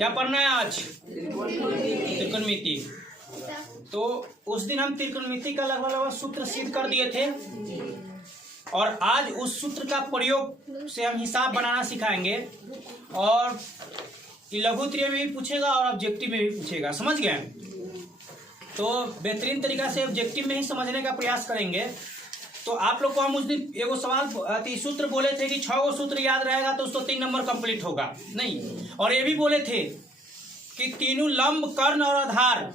क्या पढ़ना है आज? त्रिकोणमिति। तो उस दिन हम त्रिकोणमिति का लगभग सूत्र सिद्ध कर दिए थे और आज उस सूत्र का प्रयोग से हम हिसाब बनाना सिखाएंगे और लघु त्रिय में भी पूछेगा और ऑब्जेक्टिव में भी पूछेगा, समझ गए? तो बेहतरीन तरीका से ऑब्जेक्टिव में ही समझने का प्रयास करेंगे। तो आप लोग को हम उस दिन एगो सवाल सूत्र बोले थे कि 6 गो सूत्र याद रहेगा तो उसको 3 नंबर कंप्लीट होगा नहीं, और ये भी बोले थे कि तीनों लंब, कर्ण और आधार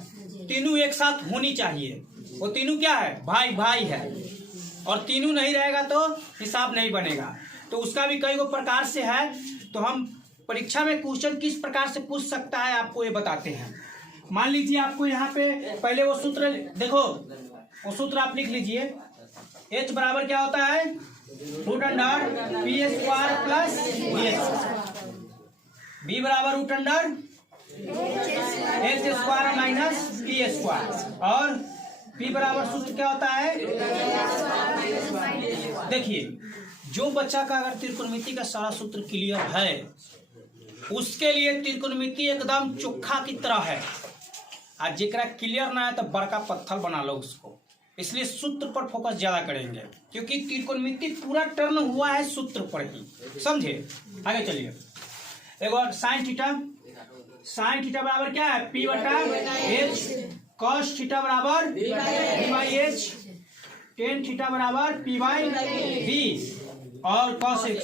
तीनों एक साथ होनी चाहिए। वो तीनों क्या है? भाई भाई है, और तीनों नहीं रहेगा तो हिसाब नहीं बनेगा। तो उसका भी कई गो प्रकार से है। तो हम परीक्षा में क्वेश्चन किस प्रकार से पूछ सकता है आपको ये बताते हैं। मान लीजिए आपको यहाँ पे पहले वो सूत्र देखो, वो सूत्र आप लिख लीजिए। H बराबर क्या होता है? √p² plus s। B बराबर √h² माइनस p²। और P बराबर सूत्र क्या होता है? देखिए, जो बच्चा का अगर त्रिकोणमिति का सारा सूत्र क्लियर है उसके लिए त्रिकोणमिति एकदम चोखा की तरह है। आज जेकरा क्लियर ना है तो बड़का पत्थर बना लो उसको। इसलिए सूत्र पर फोकस ज्यादा करेंगे क्योंकि त्रिकोणमिति पूरा टर्न हुआ है सूत्र पर ही, समझे? आगे चलिए। एगो साइन थीटा बराबर क्या है? p/h। कॉस थीटा बराबर p/h। टेन थीटा बराबर p/b। और कॉसेक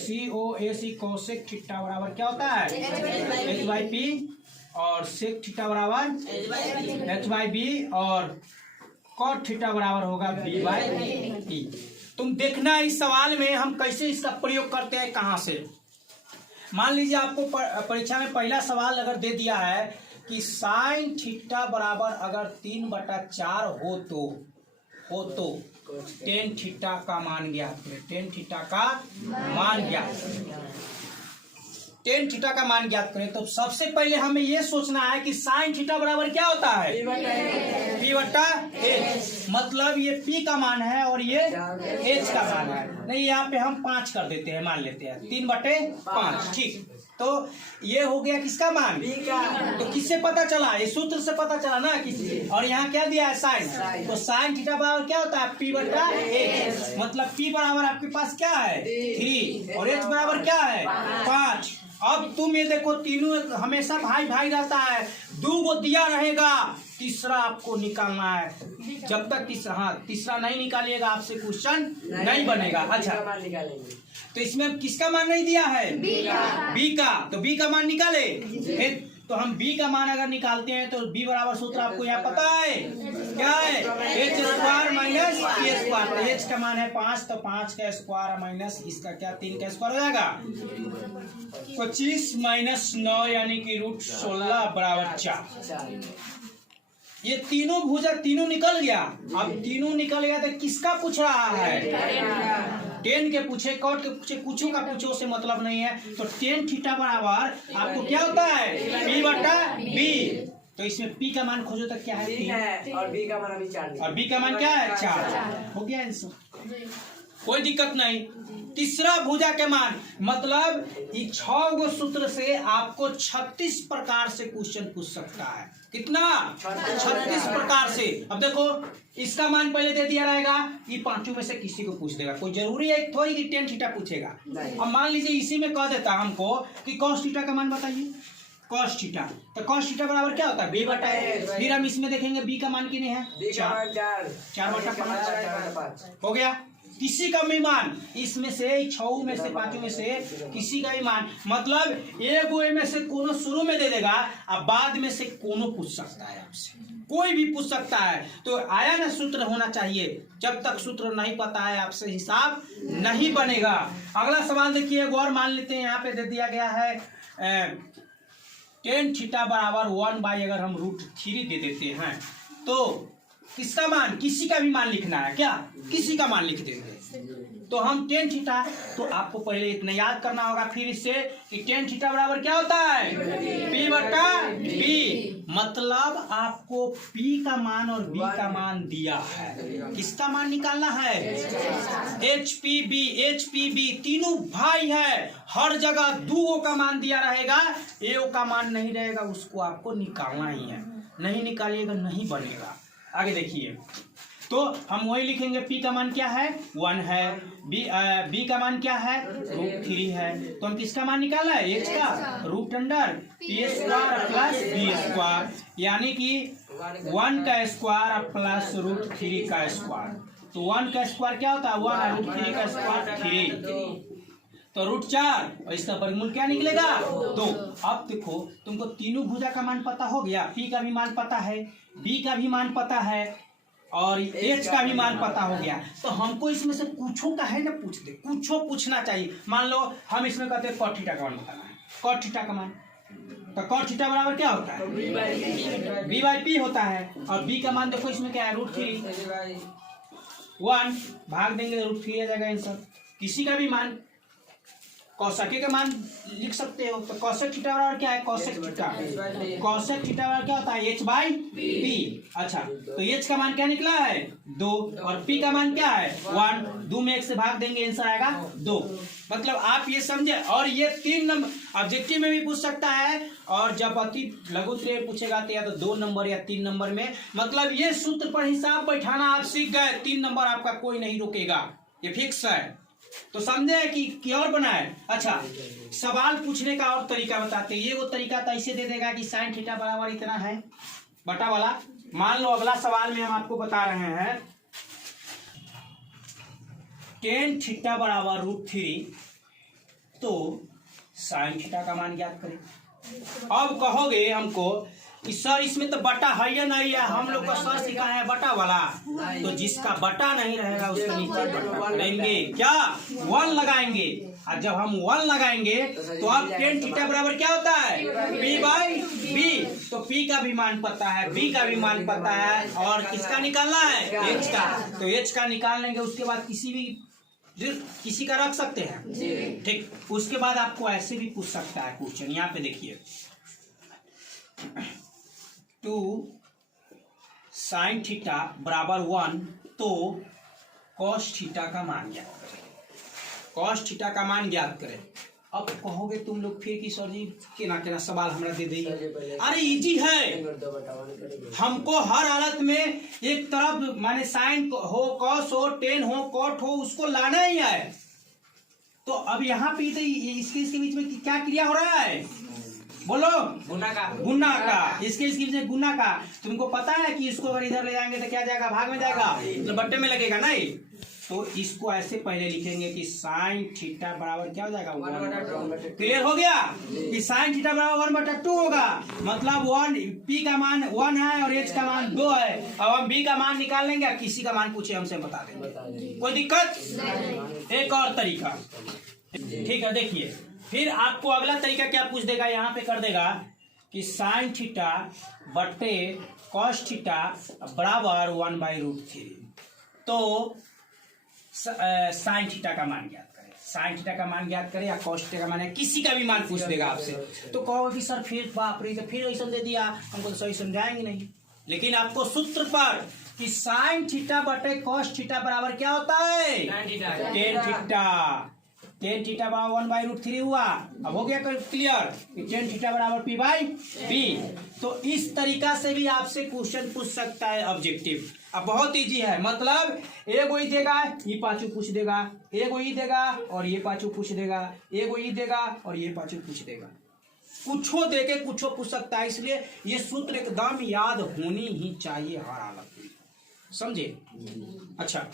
कोसेक थीटा बराबर क्या होता है? h/p। और सेक थीटा बराबर h/b। और कॉट थीटा बराबर होगा b/t। तुम देखना इस सवाल में हम कैसे इसका प्रयोग करते हैं, कहां से। मान लीजिए आपको परीक्षा में पहला सवाल अगर दे दिया है कि साइन थीटा बराबर अगर 3/4 हो तो टेन थीटा का मान ज्ञात करें। टेन थीटा का मान ज्ञात करें तो सबसे पहले हमें यह सोचना है कि साइन थीटा बराबर क्या होता है? p/h। मतलब ये p का मान है और ये h का मान है। नहीं, यहाँ पे हम 5 कर देते हैं, मान लेते हैं 3/5। ठीक, तो ये हो गया किसका मान? b का। तो किससे पता चला? इस सूत्र से पता चला ना किसी। और यहाँ क्या दिया है? साइन। तो साइन थीटा बराबर क्या होता है? p/h। मतलब p बराबर आपके पास क्या है? 3 और h बराबर क्या है? 5। अब तुम ये देखो, तीनों हमेशा भाई भाई रहता है, 2 गो दिया रहेगा, तीसरा आपको निकालना है। जब तक तीसरा नहीं निकालिएगा आपसे क्वेश्चन नहीं बनेगा। अच्छा, तो इसमें किसका मान नहीं दिया है? B का। तो B का मान निकाले। तो हम B का मान अगर निकालते हैं तो B बराबर सूत्र आपको यहाँ पता है क्या है? h² minus p²। तो h का मान है 5, तो 5 का स्क्वायर माइनस इसका क्या 3 का स्क्वायर हो जाएगा 25 माइनस 9 यानी कि √16 बराबर 4। ये तीनों भुजा तीनों निकल गया। अब तीनों निकल गया तो किसका पूछ रहा है? टेन के पूछे, कॉट के पूछे, कुछों का पूछो से मतलब नहीं है। तो टेन थीटा बराबर आपको क्या होता है? p/b। तो इसमें p का मान खोजो तो क्या है? 3 और b का मान अभी 4। और b का मान क्या है? 4। हो गया आंसर, कोई दिक्कत नहीं। तीसरा भुजा के मान मतलब 6 गो सूत्र से आपको 36 प्रकार से क्वेश्चन पूछ सकता है। कितना? 36 प्रकार से। अब देखो, इसका मान पहले दे दिया रहेगा, ये पांचों में से किसी को पूछ देगा। कोई जरूरी है थोड़ी कि टेन थीटा पूछेगा। अब मान लीजिए इसी में कह देता हमको कि कॉस थीटा का मान बताइए। कॉस थीटा, तो कॉस थीटा बराबर क्या होता है? b/h। फिर हम इसमें देखेंगे b का मान कितने है? 4/5 हो गया। किसी का भी मान इसमें से 6 में से 5 में से किसी का भी मान, मतलब एक में से कोनो शुरू में दे देगा, अब बाद में से कोनो पूछ सकता है आपसे, कोई भी पूछ सकता है। तो आया ना, सूत्र होना चाहिए। जब तक सूत्र नहीं पता है आपसे हिसाब नहीं बनेगा। अगला सवाल देखिए, गौर मान लेते हैं। यहाँ पे दे दिया गया है टेन थीटा बराबर 1/, अगर हम √3 दे देते हैं तो किसका मान? किसी का भी मान लिखना है क्या? किसी का मान लिख देंगे। तो हम टेन थीटा, तो आपको पहले इतना याद करना होगा फिर इससे कि टेन थीटा बराबर क्या होता है? p/b। मतलब आपको P का मान और B का मान दिया है, किसका मान निकालना है? HPB तीनों भाई है, हर जगह 2 का मान दिया रहेगा, A का मान नहीं रहेगा, उसको आपको निकालना ही है, नहीं निकालिएगा नहीं बनेगा। आगे देखिए, तो हम वही लिखेंगे, P का मान क्या है? 1 है, B का मान क्या है? √3 है। तो हम किसका मान निकाला है? H का √P² प्लस B², यानी कि 1 का स्क्वायर प्लस √3 का स्क्वायर। तो 1 का स्क्वायर क्या होता है? 1 और √3 का स्क्वायर 3, तो √4 और इसका वर्गमूल क्या निकलेगा? 2। अब देखो, तुमको तीनों भुजा का मान पता हो गया, P का भी मान पता है, B का भी मान पता है और H का भी मान पता हो गया। तो हमको इसमें से कुछों का है ना पूछ दे, कुछों पूछना चाहिए। मान लो हम इसमें कहते हैं cot थीटा का मान बताना है, cot थीटा का मान, तो cot थीटा बराबर क्या होता है? B/P होता है। और B का मान देखो इसमें क्या है? √3, 1 भाग देंगे √3 आ जाएगा आंसर। किसी का भी मान, कौशक का मान लिख सकते हो, तो कौशक थीटा बराबर क्या है? कौशक थीटा बराबर क्या होता है? H/P। अच्छा, तो H का मान क्या निकला है? 2 और P का मान क्या है? 1। 2 में 1 से भाग देंगे, आंसर आएगा 2। मतलब आप ये समझे। और ये 3 नंबर ऑब्जेक्टिव में भी पूछ सकता है, और जब अति लघु में पूछेगा तो या तो 2 नंबर या 3 नंबर में। मतलब ये सूत्र पर हिसाब बैठाना आप सीख गए, 3 नंबर आपका कोई नहीं रोकेगा, ये फिक्स है। तो समझे कि और बना है। अच्छा, सवाल पूछने का और तरीका बताते हैं। ये वो तरीका तो ऐसे दे देगा कि sin थीटा बराबर इतना है बटा वाला। मान लो अगला सवाल में हम आपको बता रहे हैं tan थीटा बराबर √3, तो sin थीटा का मान ज्ञात करें। अब कहोगे हमको कि सर इसमें तो बटा है या नहीं है, हम लोग का सर सिखाया है बटा वाला, तो जिसका बटा नहीं रहेगा उसके नीचे बटा लेंगे, क्या 1 लगाएंगे। और जब हम 1 लगाएंगे तो अब tan थीटा बराबर क्या होता है? P/B। तो P का भी मान पता है, B का भी मान पता है, और किसका निकालना है? H का। तो H का निकाल लेंगे, उसके बाद किसी का रख सकते हैं, ठीक। उसके बाद आपको ऐसे भी पूछ सकता है क्वेश्चन, यहाँ पे देखिए, 2 sin थीटा बराबर 1, तो cos थीटा का मान ज्ञात करें, cos थीटा का मान ज्ञात करें। अब कहोगे तुम लोग फिर कि सर जी केना सवाल हमरा दे दी। अरे इजी है, हमको हर हालत में एक तरफ माने साइन हो, कॉस हो, टेन हो, कॉट हो, उसको लाना ही है। तो अब यहाँ पे तो इसके बीच में क्या क्रिया हो रहा है? बोलो, गुना का। इसके बीच में गुना का। तुमको पता है कि इसको अगर इधर ले जाएंगे तो क्या जाएगा? भाग में जाएगा, तो बट्टे में लगेगा नहीं। तो इसको ऐसे पहले लिखेंगे कि साइन थीटा बराबर क्या हो जाएगा? 1। क्लियर हो गया कि साइन थीटा बराबर 1/2 होगा। मतलब 1 P का मान 1 है और H का मान 2 है। अब हम B का मान निकाल लेंगे, किसी का मान पूछे हमसे बता देंगे, कोई दिक्कत। एक और तरीका, ठीक है, देखिए फिर आपको अगला तरीका क्या पूछ देगा, यहाँ पे कर देगा कि साइन थीटा बट्टे कॉस थीटा बराबर 1/√3। तो साइन थीटा का मान ज्ञात करें, साइन थीटा का मान ज्ञात करें या कॉस थीटा का मान, किसी का भी मान पूछ देगा आपसे। तो कहोगे कि सर फिर बाप रे, तो फिर ऐसा दे दिया, हमको तो सही समझाएंगे नहीं। लेकिन आपको सूत्र पर कि साइन थीटा बटे कॉस थीटा बराबर क्या होता है? Tan theta. टेन थीटा बराबर 1/√3 हुआ। अब हो गया क्लियर कि टेन थीटा बराबर P/B। तो इस तरीका से भी आपसे क्वेश्चन पूछ सकता है ऑब्जेक्टिव। अब बहुत इजी है, मतलब एगो ही देगा, ये पांचों पूछ देगा, एगो ही देगा और ये पांचों पूछ देगा, एगो ही देगा और ये पांचों पूछ देगा, कुछो देके कुछो पूछ सकता है। इसलिए ये सूत्र एकदम याद होनी ही चाहिए हर हालत में, समझे? अच्छा,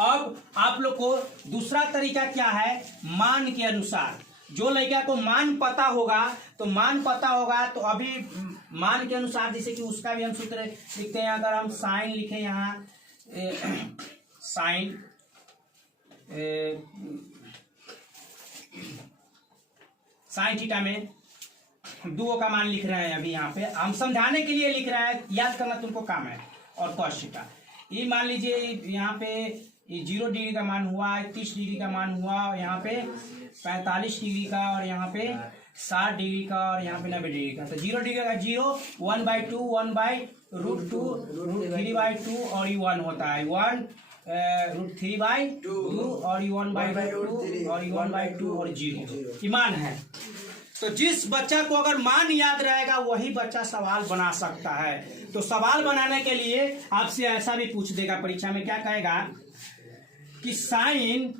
अब आप लोग को दूसरा तरीका क्या है? मान के अनुसार, जो लड़का को मान पता होगा तो मान पता होगा, तो अभी मान के अनुसार जैसे कि उसका भी हम सूत्र लिखते हैं। अगर हम साइन लिखें यहाँ, साइन साइन थीटा में 2 का मान लिख रहे हैं, अभी यहाँ पे हम समझाने के लिए लिख रहे हैं, याद करना तुमको काम है। और कॉस थीटा, ये मान लीजिए यहाँ पे ये 0 डिग्री का मान हुआ, 30 डिग्री का मान हुआ, और यहाँ पे 45 डिग्री का, और यहाँ पे 60 डिग्री का और यहाँ पे 90 डिग्री का, तो 0 डिग्री का 0, 1/2 1/√2 √3/2 और ये 1 होता है 1 √3/2 और ये 1/2 और ये 1/2 और 0 ये मान है। तो जिस बच्चा को अगर मान याद रहेगा वही बच्चा सवाल बना सकता है। तो सवाल बनाने के लिए आपसे ऐसा भी पूछ देगा परीक्षा में, क्या कहेगा कि साइन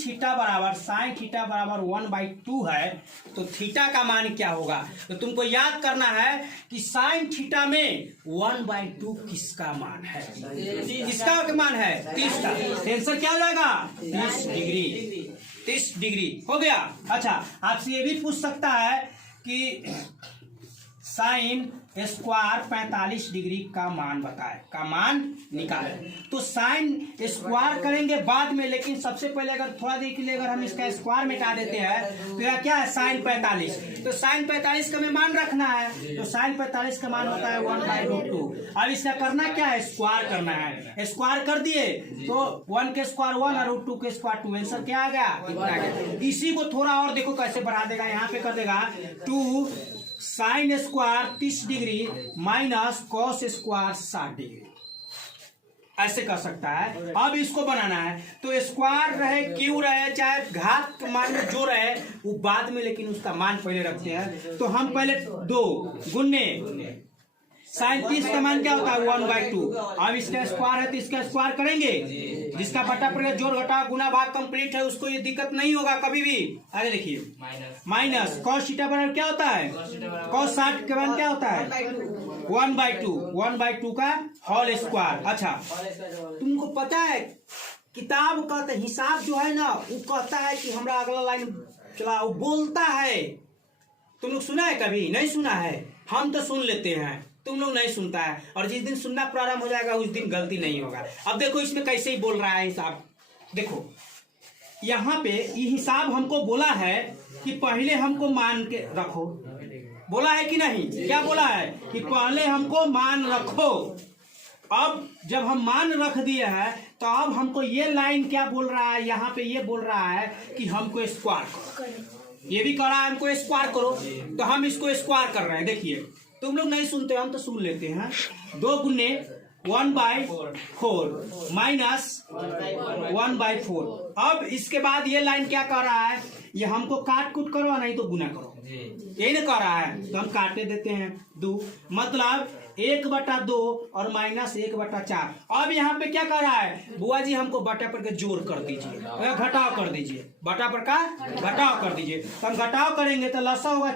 थीटा बराबर 1/2 है, तो थीटा का मान क्या होगा। तो तुमको याद करना है कि साइन थीटा में 1/2 किसका मान है, किसका मान है 30 का। आंसर क्या हो जाएगा 30 डिग्री हो गया। अच्छा, आपसे ये भी पूछ सकता है कि साइन स्क्वायर 45 डिग्री का मान बताए, का मान निकाले। तो साइन स्क्वायर करेंगे बाद में, लेकिन सबसे पहले अगर थोड़ा देर के लिए अगर हम इसका स्क्वायर मिटा देते हैं तो यह क्या है साइन 45। तो साइन 45 का हमें मान रखना है, तो साइन 45 का मान होता है 1/2। अब इसका करना क्या है, स्क्वायर करना है। स्क्वायर कर दिए तो 1 के स्क्वायर 1 और √2 के स्क्वायर 2, आंसर क्या आ गया, इतना आ गया। इसी को थोड़ा और देखो कैसे बढ़ा देगा, यहाँ पे कर देगा 2 sine square 30 degree minus cos square 60 degree, ऐसे कर सकता है। अब इसको बनाना है तो स्क्वायर रहे क्यों रहे, चाहे घात मान में जो रहे वो बाद में, लेकिन उसका मान पहले रखते हैं। तो हम पहले 2 गुने साइन 30 का मान क्या होता है 1/2। अब इसका स्क्वायर है तो इसका स्क्वायर करेंगे, जिसका बटा पर जोड़ घटा गुना भाग कंप्लीट है उसको ये दिक्कत नहीं होगा कभी भी। आगे देखिए माइनस कॉस थीटा बराबर क्या होता है, कॉस 60 का मान क्या होता है 1/2 का होल स्क्वायर। अच्छा, तुमको पता है किताब का हिसाब जो है ना वो कहता है कि हमरा अगला लाइन चला, वो बोलता है। तुम लोग सुना है कभी, नहीं सुना है, हम तो सुन लेते हैं, तुम लोग नहीं सुनता है। और जिस दिन सुनना प्रारंभ हो जाएगा उस दिन गलती नहीं होगा। अब देखो इसमें कैसे ही बोल रहा है हिसाब, देखो यहाँ पे ये हिसाब हमको बोला है कि पहले हमको मान के रखो, बोला है कि नहीं, क्या बोला है कि पहले हमको मान रखो। अब जब हम मान रख दिए हैं तो अब हमको ये लाइन क्या बोल रहा है, यहाँ पे ये बोल रहा है कि हमको स्क्वायर करो, ये भी कह रहा है हमको स्क्वायर करो, तो हम इसको स्क्वायर कर रहे हैं। देखिए तुम लोग नहीं सुनते, हम तो सुन लेते हैं। 2 गुने 1/4 माइनस 1/4। अब इसके बाद ये लाइन क्या कर रहा है, ये हमको काट कूट करो नहीं तो गुना करो, यही ना कर रहा है, तो हम काटने देते हैं 2, मतलब 1/2 और माइनस 1/4। अब यहाँ पे क्या कर रहा है बुआ जी, हमको बटा पर के जोड़ कर दीजिए, घटाव कर दीजिए, बटा पर का घटाव कर दीजिए। तो हम घटाव करेंगे तो लसा होगा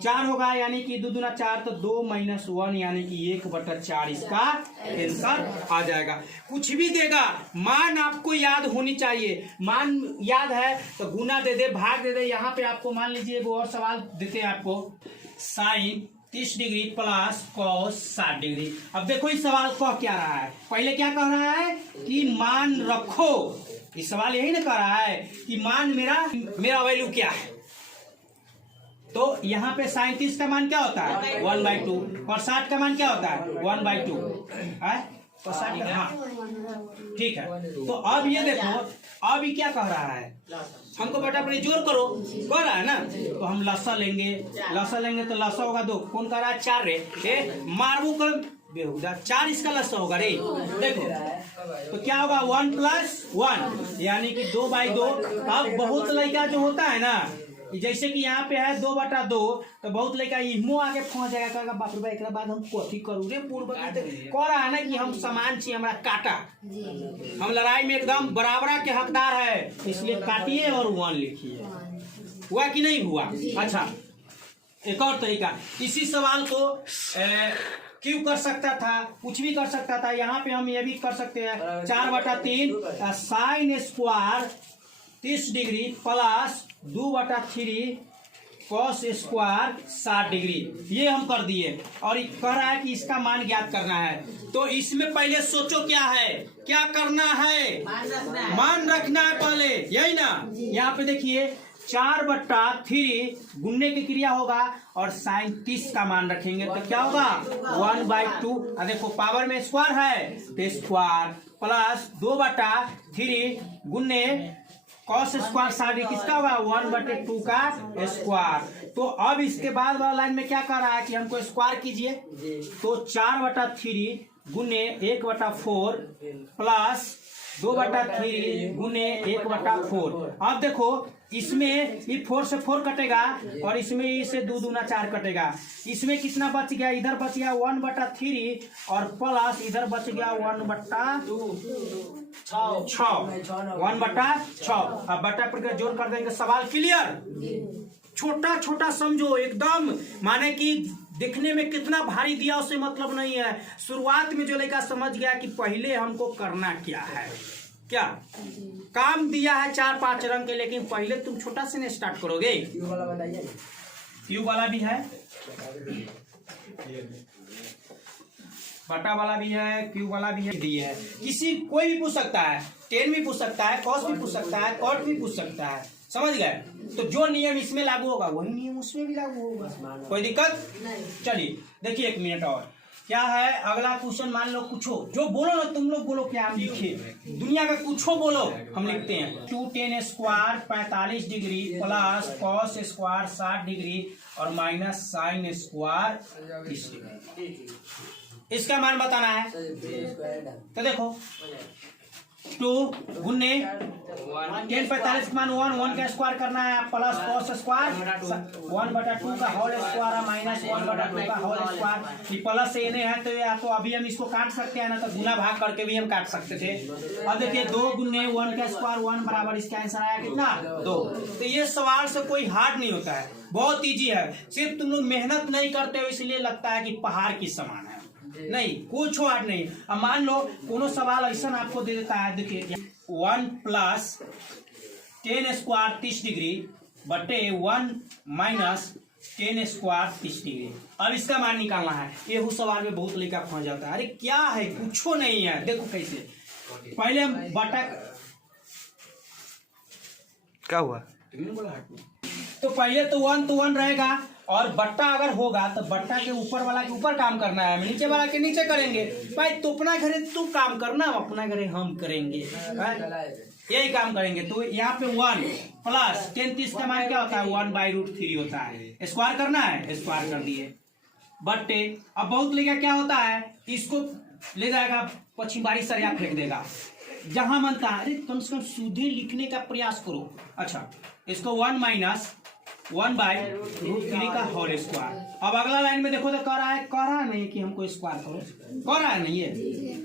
4 होगा, यानी कि 2 दूना 4 तो 2 माइनस 1 यानी कि 1/4 इसका आंसर आ जाएगा। कुछ भी देगा मान आपको याद होनी चाहिए, मान याद है तो गुना दे दे, भाग दे दे। यहाँ पे आपको मान लीजिए वो और सवाल देते हैं आपको, sine 30 degree plus cos 60 degree. अब देखो इस सवाल कह क्या रहा है, पहले क्या कह रहा है कि मान रखो, इस सवाल यही ना कह रहा है कि मान मेरा वैल्यू क्या है। तो यहाँ पे साइन 30 का मान क्या होता है 1/2 और 60 का मान क्या होता है 1/2 है, तो 60 का, हाँ ठीक है। तो अब ये देखो, अब ये क्या कह रहा है, हमको बटा पर जोड़ करो कह रहा है ना, तो हम लसा लेंगे तो लसा होगा 2, कौन कह रहा है 4 रे, मारबू कर बेहुदा 4 इसका लसा होगा रे। देखो तो क्या होगा 1 + 1 यानी कि 2/2। अब बहुत लड़का जो होता है ना, जैसे कि यहाँ पे है 2/2, तो बहुत लड़का इमो आगे पहुंच जाएगा, कहेगा बाप रे एक बाद हम कथी करूँ रे, पूर्व कह रहा है ना कि हम समान चाहिए, हमारा काटा, हम लड़ाई में एकदम बराबर के हकदार है, इसलिए काटिए और 1 लिखिए। हुआ कि नहीं हुआ। अच्छा, एक और तरीका, इसी सवाल को क्यों कर सकता था, कुछ भी कर सकता था। यहाँ पे हम ये भी कर सकते हैं 4/3 sine square 30 degree plus 2/3 cos square 60 degree, ये हम कर दिए। और कह रहा है कि इसका मान ज्ञात करना है, तो इसमें पहले सोचो क्या है, क्या करना है, मान रखना है पहले, यही ना। यहाँ पे देखिए 4/3 गुणने की क्रिया होगा और साइन 30 का मान रखेंगे तो क्या होगा 1/2। देखो पावर में स्क्वायर है तो स्क्वायर प्लस 2/3 गुणने कॉस स्क्वायर 60 किसका होगा 1/2 का स्क्वायर। तो अब इसके बाद वाला लाइन में क्या कर रहा है कि हमको स्क्वायर कीजिए, तो 4/3 गुने 1/4 प्लस 2/3 गुने 1/4। अब देखो इसमें ये 4 से 4 कटेगा और इसमें इसे 2 दूना 4 कटेगा। इसमें कितना बच गया, इधर बच गया 1/3 और प्लस इधर बच गया 1/6। अब बटा पर जोड़ कर देंगे। सवाल क्लियर? छोटा छोटा समझो एकदम, माने कि देखने में कितना भारी दिया उससे मतलब नहीं है। शुरुआत में जो लड़का समझ गया कि पहले हमको करना क्या है, क्या काम दिया है 4-5 रंग के, लेकिन पहले तुम छोटा से नहीं स्टार्ट करोगे। क्यू वाला भी है, बटा वाला भी है, क्यू वाला भी है, दिए है। किसी कोई भी पूछ सकता है, टेन भी पूछ सकता है, कॉस भी पूछ सकता है, कॉट भी पूछ सकता है, समझ गए। तो जो नियम इसमें लागू होगा वही नियम उसमें भी लागू होगा, कोई दिक्कत नहीं। चलिए देखिए 1 मिनट और क्या है अगला क्वेश्चन। मान लो कुछो जो बोलो ना, तुम लोग बोलो क्या हम लिखे, दुनिया का कुछो बोलो हम लिखते हैं। 2tan square 45 degree plus cos square 60 degree और माइनस साइन स्क्वायर 30 डिग्री, इसका मान बताना है। तो देखो 2 गुने 10 45 मान 1 का स्क्वायर करना है प्लस कॉस स्क्वायर 1/2 का होल स्क्वायर माइनस 1/2 का होल स्क्वायर। ये प्लस से इन्हें है तो या तो अभी हम इसको काट सकते हैं ना, तो गुना भाग करके भी हम काट सकते थे। अब देखिए 2 गुने 1 का स्क्वायर 1 बराबर, इसका आंसर आया कितना 2। तो ये सवाल से कोई हार्ड नहीं होता है, बहुत इजी है। सिर्फ तुम लोग मेहनत नहीं करते हो इसलिए लगता है कि पहाड़ की समान है, नहीं कुछ हार्ड नहीं। अब मान लो कोनो सवाल ऐसा आपको दे देता है, देखिए 1 प्लस 10 स्क्वायर 30 डिग्री बटे 1 माइनस 10 स्क्वायर 30 डिग्री। अब इसका मान निकालना है। ये सवाल में बहुत लड़का फंस जाता है, अरे क्या है कुछ नहीं है। देखो कैसे, पहले हम बटा क्या हुआ तो पहले तो 1 रहेगा और बट्टा अगर होगा तो बट्टा के ऊपर वाला के ऊपर काम करना है, नीचे वाला के नीचे करेंगे। भाई तो अपना घरे तू काम करना, अपना घरे हम करेंगे, यही काम करेंगे। तो यहाँ पे 1 प्लस 10 30 का मान क्या होता है 1/√3 होता है। स्क्वायर करना है, स्क्वायर कर दिए बट्टे। अब बहुत लेगा क्या होता है, इसको ले जाएगा पश्चिम बारी सरिया फेंक देगा जहां मनता है। अरे कम से कम सीधे लिखने का प्रयास करो। अच्छा इसको 1 माइनस 1/√3 का होल स्क्वायर। अब अगला लाइन में देखो तो कह रहा है नहीं कि हमको स्क्वायर करो, कह रहा है नहीं है,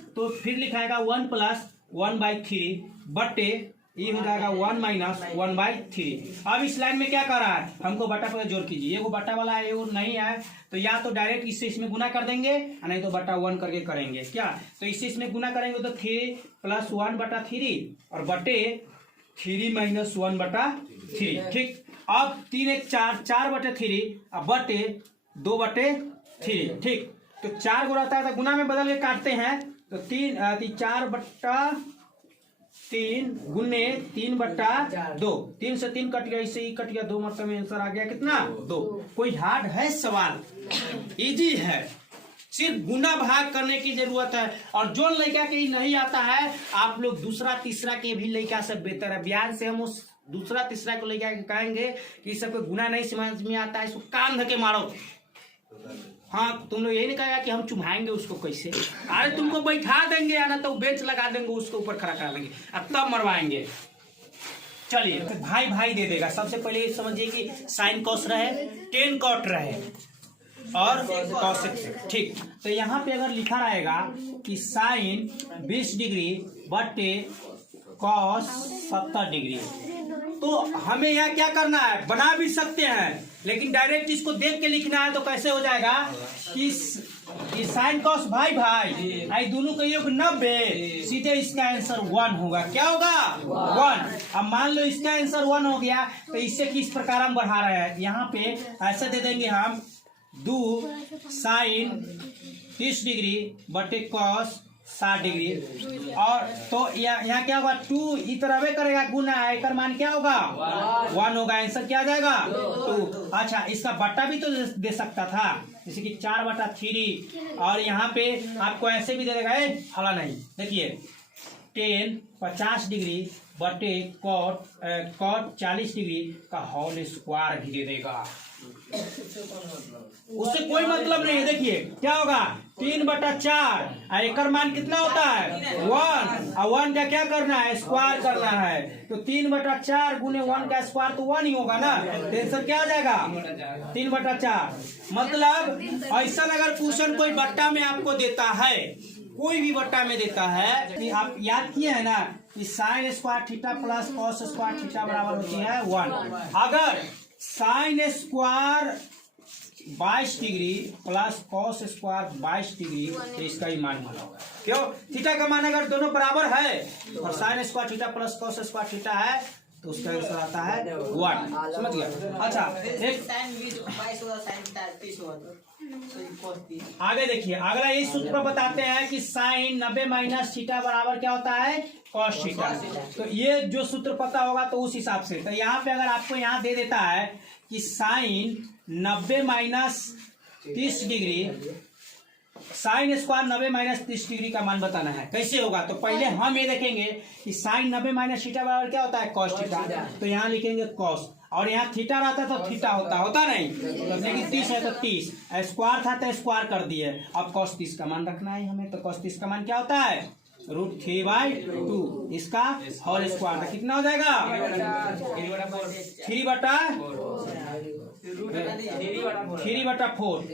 तो फिर लिखाएगा 1 प्लस 1/3 बटे ये हो जाएगा 1 माइनस 1/3। अब इस लाइन में क्या कर रहा है, हमको बटा पर जोड़ कीजिए। ये बटा वाला है, ये नहीं है, तो या तो डायरेक्ट इससे इसमें गुना कर देंगे, नहीं तो बटा 1 करके करेंगे। क्या तो इससे इसमें गुना करेंगे तो 3 + 1/3 और बटे 3 - 1/3। ठीक, अब 3 1 4 4/3 अब बटे 2/3। ठीक, तो 4 गुना रहता है तो गुना में बदल के काटते हैं, तो 4/3 गुने 3/2। 3 से 3 कट गया, इससे ही कट गया, 2 मतलब में आंसर आ गया कितना 2। कोई हार्ड है सवाल, इजी है, सिर्फ गुना भाग करने की जरूरत है। और जो लड़का के नहीं आता है, आप लोग दूसरा तीसरा के भी लड़का से बेहतर है। बयान से हम उस दूसरा तीसरा को लेकर कहेंगे कि सबको गुना नहीं समझ में आता है, इसको कान धके मारो। हाँ, तुम लोग यही नहीं कहेगा कि हम चुभाएंगे उसको कैसे, अरे तुमको बैठा देंगे या ना तो बेंच लगा देंगे, उसको ऊपर खड़ा करा देंगे और तब मरवाएंगे। चलिए तो भाई भाई दे देगा। सबसे पहले ये समझिए कि साइन कॉस रहे, टेन कॉट रहे और कॉसेक। ठीक, तो यहाँ पे अगर लिखा रहेगा कि साइन 20 डिग्री बटे कॉस 70 डिग्री, तो हमें यहाँ क्या करना है, बना भी सकते हैं लेकिन डायरेक्ट इसको देख के लिखना है। तो कैसे हो जाएगा कि साइन कॉस भाई भाई आई दोनों का योग 90, सीधे इसका आंसर 1 होगा। क्या होगा 1। अब मान लो इसका आंसर 1 हो गया, तो इससे किस प्रकार हम बढ़ा रहे हैं, यहाँ पे ऐसे दे देंगे हम 2 साइन 30 डिग्री बटे कॉस 60 डिग्री। और तो यहाँ क्या होगा 2 इतरवे करेगा गुना, एक मान क्या होगा 1 होगा, आंसर क्या आ जाएगा 2। अच्छा, इसका बट्टा भी तो दे सकता था, जैसे कि 4/3। और यहाँ पे आपको ऐसे भी दे देगा, फला नहीं। देखिए 10 50 डिग्री बटे कॉट 40 डिग्री का होल स्क्वायर भी दे देगा। उससे कोई मतलब नहीं है। देखिए क्या होगा 3/4 और एक मान कितना होता है 1 और 1 का क्या करना है स्क्वायर करना है। तो 3/4 गुने 1 का स्क्वायर तो 1 ही होगा ना। तो आंसर क्या आ जाएगा 3/4। मतलब ऐसा अगर क्वेश्चन कोई बट्टा में आपको देता है, कोई भी बट्टा में देता है कि आप याद किए हैं ना कि sine square theta plus cos square theta बराबर होती है 1। अगर sine square 22 degree plus cos square 22 degree तो इसका ही मान होगा। क्यों थीटा का मान अगर दोनों बराबर है और sine square theta plus cos square theta है तो उसका आंसर आता है 1। समझ गया। अच्छा एक आगे देखिए अगला इस सूत्र पर बताते हैं कि साइन 90 माइनस थीटा बराबर क्या होता है कॉस थीटा। तो ये जो सूत्र पता होगा तो उस हिसाब से। तो यहाँ पे अगर आपको यहाँ दे देता है कि sine 90 minus 30 degree sine square 90 minus 30 degree का मान बताना है, कैसे होगा। तो पहले हम ये देखेंगे कि साइन 90 माइनस थीटा बराबर क्या होता है कॉस थीटा। तो यहाँ लिखेंगे कॉस और यहाँ थीटा रहता तो थीटा होता नहीं। तो लेकिन 30 है तो 30 स्क्वायर था तो स्क्वायर कर दिए। अब कॉस 30 का मान रखना है हमें। तो कॉस 30 का मान क्या होता है √3/2 इसका होल स्क्वायर कितना हो जाएगा 3/4।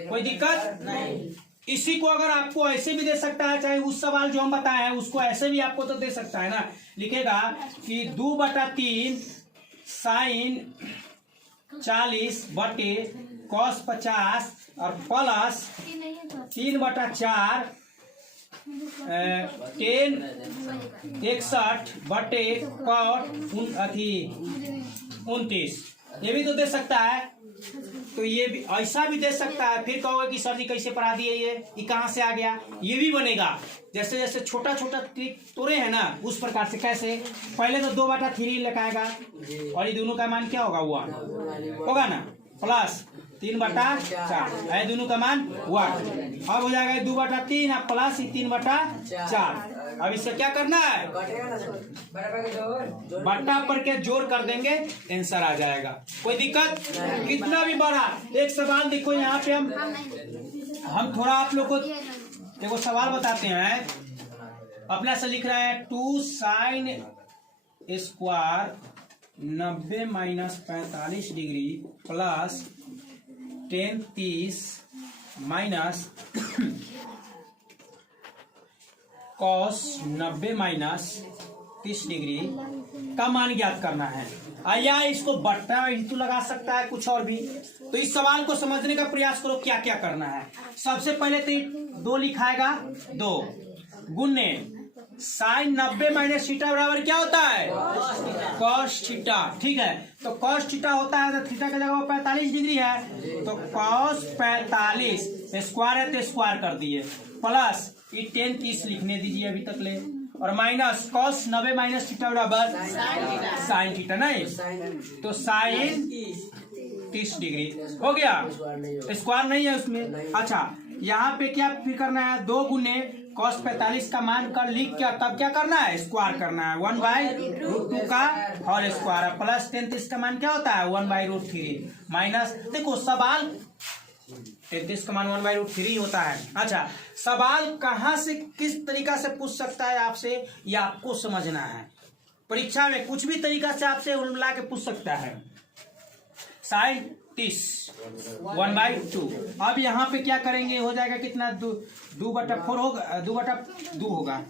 कोई दिक्कत नहीं। इसी को अगर आपको ऐसे भी दे सकता है, चाहे उस सवाल जो हम बताए हैं उसको ऐसे भी आपको तो दे सकता है ना। लिखेगा कि 2/3 साइन 40 बटे कॉस 50 और प्लस 3/4 10 61 बटे कॉट 29। ये भी तो दे सकता है। तो ये भी ऐसा भी दे सकता है। फिर कहोगे कि सर जी कैसे पढ़ा दिए ये कहाँ से आ गया। ये भी बनेगा जैसे जैसे छोटा छोटा ट्रिक तोड़े हैं ना उस प्रकार से। कैसे पहले तो 2/3 लगाएगा और ये दोनों का मान क्या होगा 1 होगा ना प्लस 3/4 है दोनों का मान 1। अब हो जाएगा 2/3 और प्लस 3/4। अब इससे क्या करना है बट्टा पर के जोड़ कर देंगे आंसर आ जाएगा। कोई दिक्कत कितना भी बड़ा। एक सवाल देखो यहाँ पे हम थोड़ा आप लोग को देखो सवाल बताते हैं। अपना से लिख रहे हैं 2 sign square 90 minus 45 degree plus 10 30 minus cos 90 minus 30 degree का मान ज्ञात करना है। या इसको बट्टा हेतु लगा सकता है कुछ और भी। तो इस सवाल को समझने का प्रयास करो क्या क्या करना है। सबसे पहले तो 2 लिखाएगा 2 गुने साइन 90 माइनस थीटा बराबर क्या होता है कॉस थीटा। ठीक है तो कॉस थीटा होता है तो थीटा की जगह 45 डिग्री है तो कॉस 45 स्क्वायर है तो स्क्वायर कर दिए प्लस 10 30 लिखने दीजिए अभी तक ले और माइनस कॉस 90 माइनस थीटा बराबर साइन थीटा नहीं तो साइन 30 डिग्री हो गया। स्क्वायर नहीं है उसमें। अच्छा यहाँ पे क्या फिर करना है 2 गुने कॉस 45 का मान कर लिख के तब क्या करना है स्क्वायर करना है 1/√2 का होल स्क्वायर प्लस 10 30 का मान क्या होता है 1/√3 माइनस देखो सवाल 33 का मान 1/√3 होता है। अच्छा सवाल कहाँ से किस तरीका से पूछ सकता है आपसे ये आपको समझना है। परीक्षा में कुछ भी तरीका से आपसे मिला के पूछ सकता है। साइन 30 1/2। अब यहाँ पे क्या करेंगे हो जाएगा कितना 2/4 होगा 2/2 होगा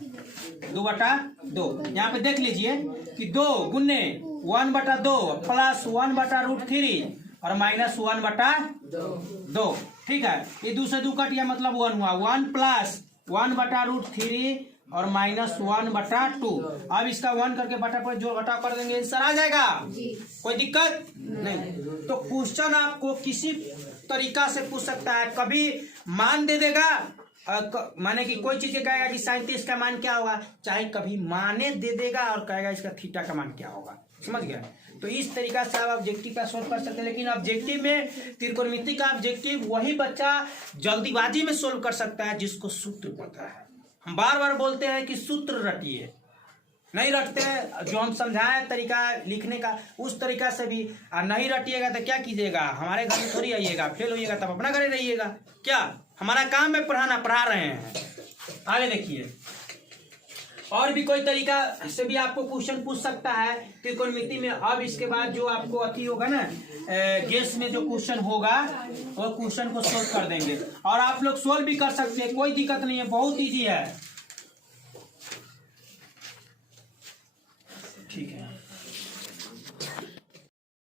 2/2। यहाँ पे देख लीजिए कि 2 गुने 1/2 प्लस 1/√3 और माइनस 1/2। ठीक है ये 2 से 2 कट गया मतलब 1 हुआ 1 प्लस 1/√3 और माइनस 1/2। अब इसका 1 करके बटा पर जोड़ घटाव कर देंगे आंसर आ जाएगा। कोई दिक्कत नहीं। तो क्वेश्चन आपको किसी तरीका से पूछ सकता है। कभी मान दे देगा माने कि कोई चीज कहेगा कि साइन 30 का मान क्या होगा चाहे कभी माने दे देगा और कहेगा इसका थीटा का मान क्या होगा। समझ गया। तो इस तरीका से आप ऑब्जेक्टिव का सोल्व कर सकते हैं। लेकिन ऑब्जेक्टिव में त्रिकोणमिति का ऑब्जेक्टिव वही बच्चा जल्दीबाजी में सोल्व कर सकता है जिसको सूत्र पता है। हम बार बार बोलते हैं कि सूत्र रटिए नहीं रटते, जो हम समझाए तरीका लिखने का उस तरीका से भी नहीं रटिएगा तो क्या कीजिएगा, हमारे घर में थोड़ी आइएगा, फेल होइएगा तब अपना घर ही रहिएगा। क्या हमारा काम है पढ़ाना, पढ़ा रहे हैं। आगे देखिए, और भी कोई तरीका से भी आपको क्वेश्चन पूछ सकता है त्रिकोणमिति में। अब इसके बाद जो आपको अति होगा ना, गेस में जो क्वेश्चन होगा वो क्वेश्चन को सोल्व कर देंगे, और आप लोग सोल्व भी कर सकते हैं, कोई दिक्कत नहीं है, बहुत इजी है। ठीक है।